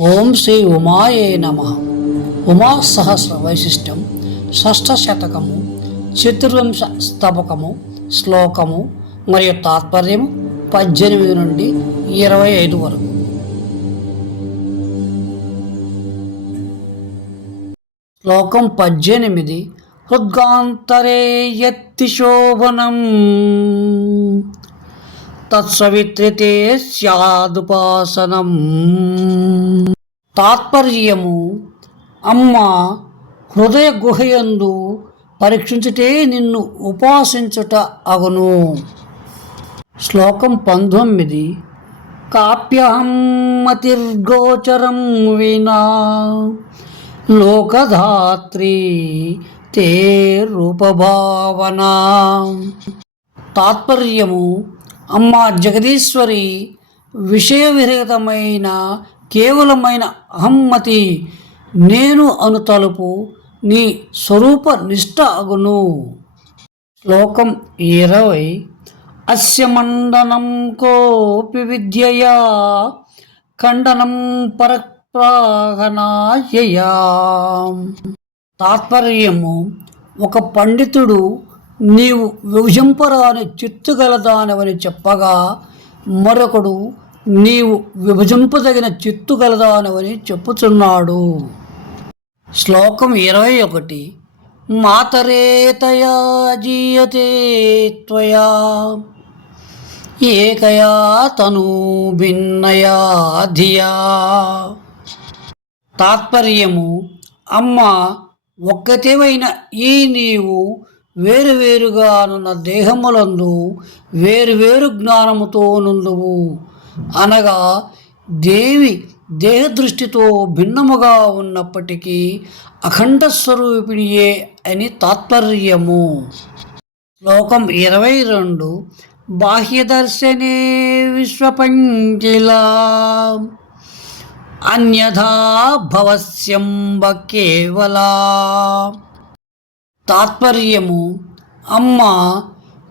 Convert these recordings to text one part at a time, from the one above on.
ఓం శ్రీ ఉమాయే నమ. ఉమా సహస్ర వైశిష్టం షష్ఠ శతకము చతుర్వంశ స్తపకము శ్లోకము మరియు తాత్పర్యము పద్దెనిమిది నుండి ఇరవై ఐదు వరకు. శ్లోకం పద్దెనిమిది హృద్గాంతరే యత్తి శోభనం. తత్సవిత్రితే స్యాదుపాసనం. తాత్పర్యము అమ్మ హృదయ గుహయందు పరీక్షించుటే నిన్ను ఉపాసించుట అగును. శ్లోకం పంతొమ్మిది. కాప్యహం మతిర్గోచరం వినా లోకధాత్రి తే రూపభావన. తాత్పర్యము అమ్మ జగదీశ్వరి విషయ విరహితమైన కేవలమైన అహమ్మతి నేను అను తలుపు నీ స్వరూప నిష్ట అగును. శ్లోకం ఇరవై. అస్య మండనం కోపి విద్యయా ఖండనం పరప్రాహనాయయా. తాత్పర్యము ఒక పండితుడు నీవు విభజింపరాని చిత్తుగలదానవని చెప్పగా మరొకడు నీవు విభజింపదగిన చిత్తు కలదానవని చెప్పుచున్నాడు. శ్లోకం ఇరవై ఒకటి. మాతరేతయా జీయతే త్వయా? ఏకయా తను భిన్నయా ధియా? తాత్పర్యము అమ్మ ఒక్కతేవైన ఈ నీవు వేరువేరుగానున్న దేహములందు వేరువేరు జ్ఞానముతో నుండువు. అనగా దేవి దేహదృష్టితో భిన్నముగా ఉన్నప్పటికీ అఖండ స్వరూపిణియే అని తాత్పర్యము. శ్లోకం ఇరవై రెండు. బాహ్యదర్శనే విశ్వపంచిలా అన్యథా భవస్యంబ కేవలా. తాత్పర్యము అమ్మ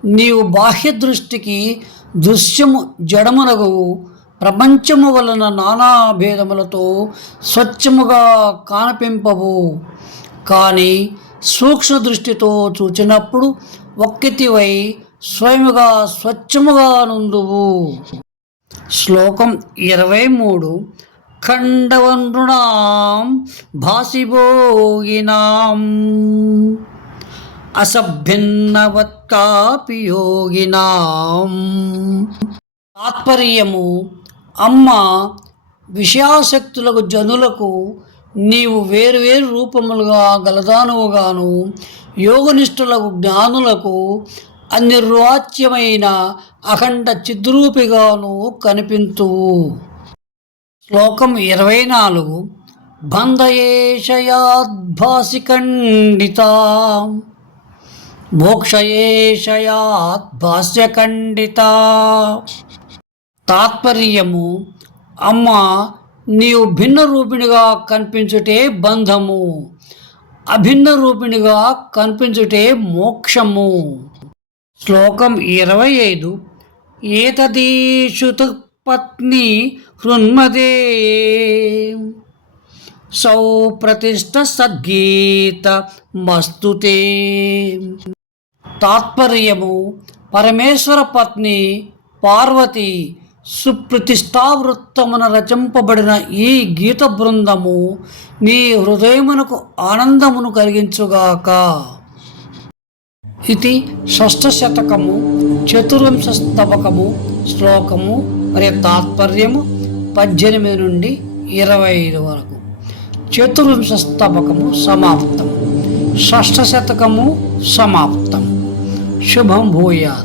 నీవు బాహ్య దృష్టికి దృశ్యము జడమునగు ప్రపంచము వలన నానా భేదములతో స్వచ్ఛముగా కానపింపవు కానీ సూక్ష్మ దృష్టితో చూచినప్పుడు ఒక్కితివై స్వయముగా స్వచ్ఛముగా నుందువు. శ్లోకం ఇరవై మూడు ఖండవనృణాం భాసిభోగినాం అసభ్యన్నవత్కాపి యోగినాం తాత్పర్యము అమ్మ విషయాసక్తులకు జనులకు నీవు వేరువేరు రూపములుగా గలదానువుగాను యోగనిష్ఠులకు జ్ఞానులకు అనిర్వాచ్యమైన అఖండ చిద్రూపిగాను కనిపించువు శ్లోకం ఇరవై నాలుగు. బంధయేషయాద్భాసి ఖండిత మోక్షయేషయాత్ భాస్య ఖండిత. తాత్పర్యము అమ్మ నీవు భిన్న రూపిణిగా కనిపించుటే బంధము. అభిన్న రూపిణిగా కనిపించుటే మోక్షము. శ్లోకం ఇరవై ఐదు ఏతదీషుతు పత్ని హృన్మదే. సౌప్రతిష్ట సద్గీత మస్తుతే. తాత్పర్యము పరమేశ్వర పత్ని పార్వతి సుప్రతిష్టావృత్తమున రచింపబడిన ఈ గీత బృందము నీ హృదయమునకు ఆనందమును కలిగించుగాక. ఇది షష్ఠశతకము చతుర్వంశ స్తవకము శ్లోకము మరియు తాత్పర్యము పద్దెనిమిది నుండి ఇరవై ఐదు వరకు. చతుర్వంశ స్తవకము సమాప్తం. షష్ఠశతకము 学盲不会呀。